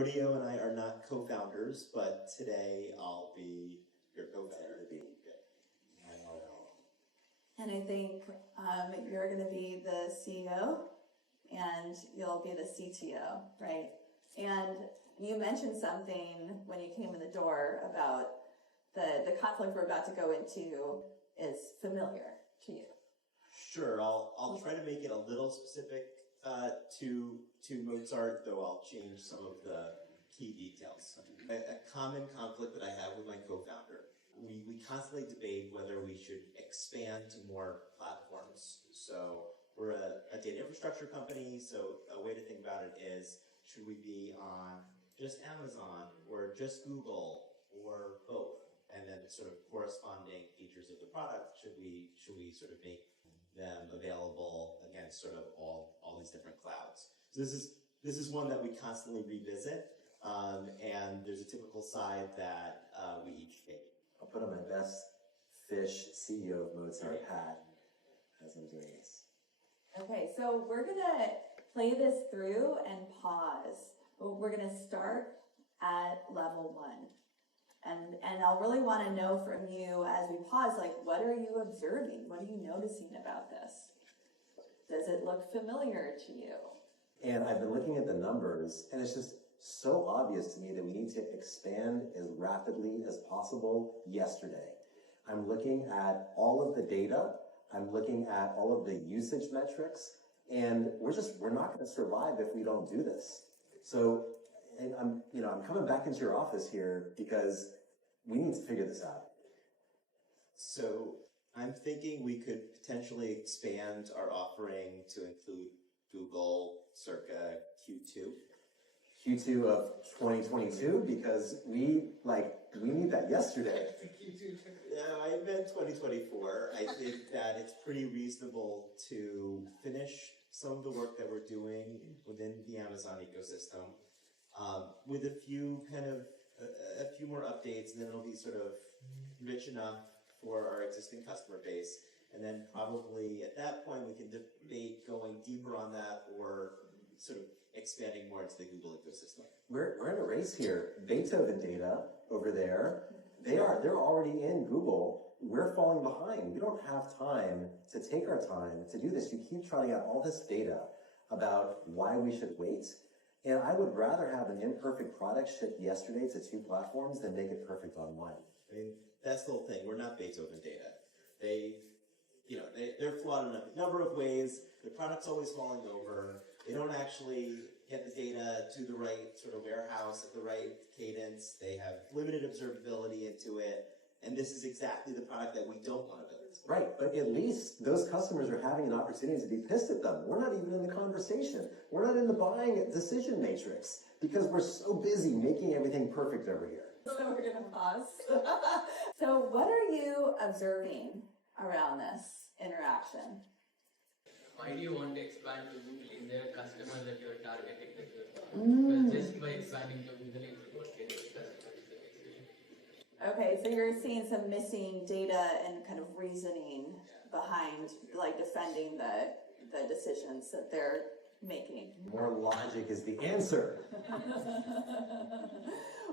Rodeo and I are not co-founders, but today I'll be your co-founder. And I think you're going to be the CEO and you'll be the CTO, right? And you mentioned something when you came in the door about the conflict we're about to go into is familiar to you. Sure, I'll try to make it a little specific to Mozart, though I'll change some of the key details. A common conflict that I have with my co-founder, we constantly debate whether we should expand to more platforms. So we're a data infrastructure company, so a way to think about it is, should we be on just Amazon or just Google or both? And then sort of corresponding features of the product, should we sort of make them available against sort of all these different clouds? So this is one that we constantly revisit, and there's a typical side that we each take. I'll put on my best fish CEO of Mozart hat as I'm doing this. Okay, so we're going to play this through and pause. We're going to start at level 1. And I'll really want to know from you as we pause, like, what are you observing? What are you noticing about this? Does it look familiar to you? And I've been looking at the numbers, and it's just so obvious to me that we need to expand as rapidly as possible yesterday. I'm looking at all of the data. I'm looking at all of the usage metrics, and we're not going to survive if we don't do this. So, and I'm coming back into your office here because we need to figure this out. So I'm thinking we could potentially expand our offering to include Google circa Q2. Q2 of 2022, because we need that yesterday. No, I meant 2024. I think that it's pretty reasonable to finish some of the work that we're doing within the Amazon ecosystem with a few more updates, and then it'll be sort of rich enough for our existing customer base. And then probably at that point we can debate going deeper on that or sort of expanding more into the Google ecosystem. We're in a race here. Beethoven data over there, they're already in Google. We're falling behind. We don't have time to take our time to do this. You keep trotting out all this data about why we should wait. And I would rather have an imperfect product shipped yesterday to 2 platforms than make it perfect on 1. I mean, that's the whole thing. We're not Beethoven data. They're flawed in a number of ways. The product's always falling over. They don't actually get the data to the right sort of warehouse at the right cadence. They have limited observability into it. And this is exactly the product that we don't want to build. Right, but at least those customers are having an opportunity to be pissed at them. We're not even in the conversation. We're not in the buying decision matrix because we're so busy making everything perfect over here. So we're going to pause. So what are you observing around this interaction? Why do you want to expand to Google? Is there a customer that you're targeting? Because just by expanding to Google, it will get customers. Okay, so you're seeing some missing data and kind of reasoning behind, like, defending the decisions that they're making. More logic is the answer.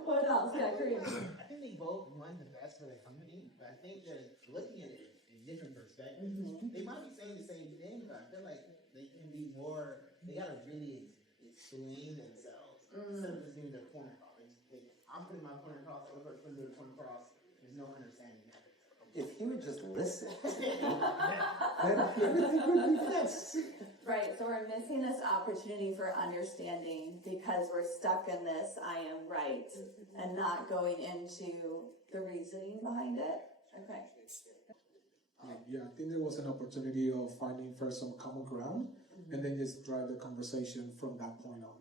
What else? Yeah, Kareem. I think they both want the best for the company, but I think they're looking at it in different perspectives. Mm-hmm. They might be saying the same thing, but I feel like they can be more, they gotta really explain themselves instead of just doing their point across. I'm putting my point across, the other person putting their point across, there's no understanding there. If you would just listen, then everything would be fixed. Right, so we're missing this opportunity for understanding because we're stuck in this I am right and not going into the reasoning behind it. Okay. Yeah, I think there was an opportunity of finding first some common ground and then just drive the conversation from that point on.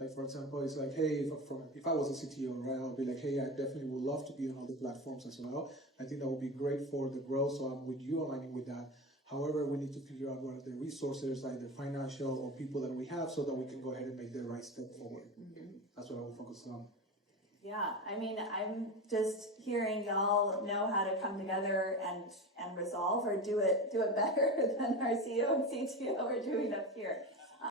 Like, for example, it's like, hey, if I was a CTO, right, I'll be like, hey, I definitely would love to be on other platforms as well. I think that would be great for the growth, so I'm with you, aligning with that. However, we need to figure out what are the resources, either financial or people that we have, so that we can go ahead and make the right step forward. That's what I will focus on. Yeah, I mean, I'm just hearing y'all know how to come together and resolve or do it better than our CEO and CTO are doing up here.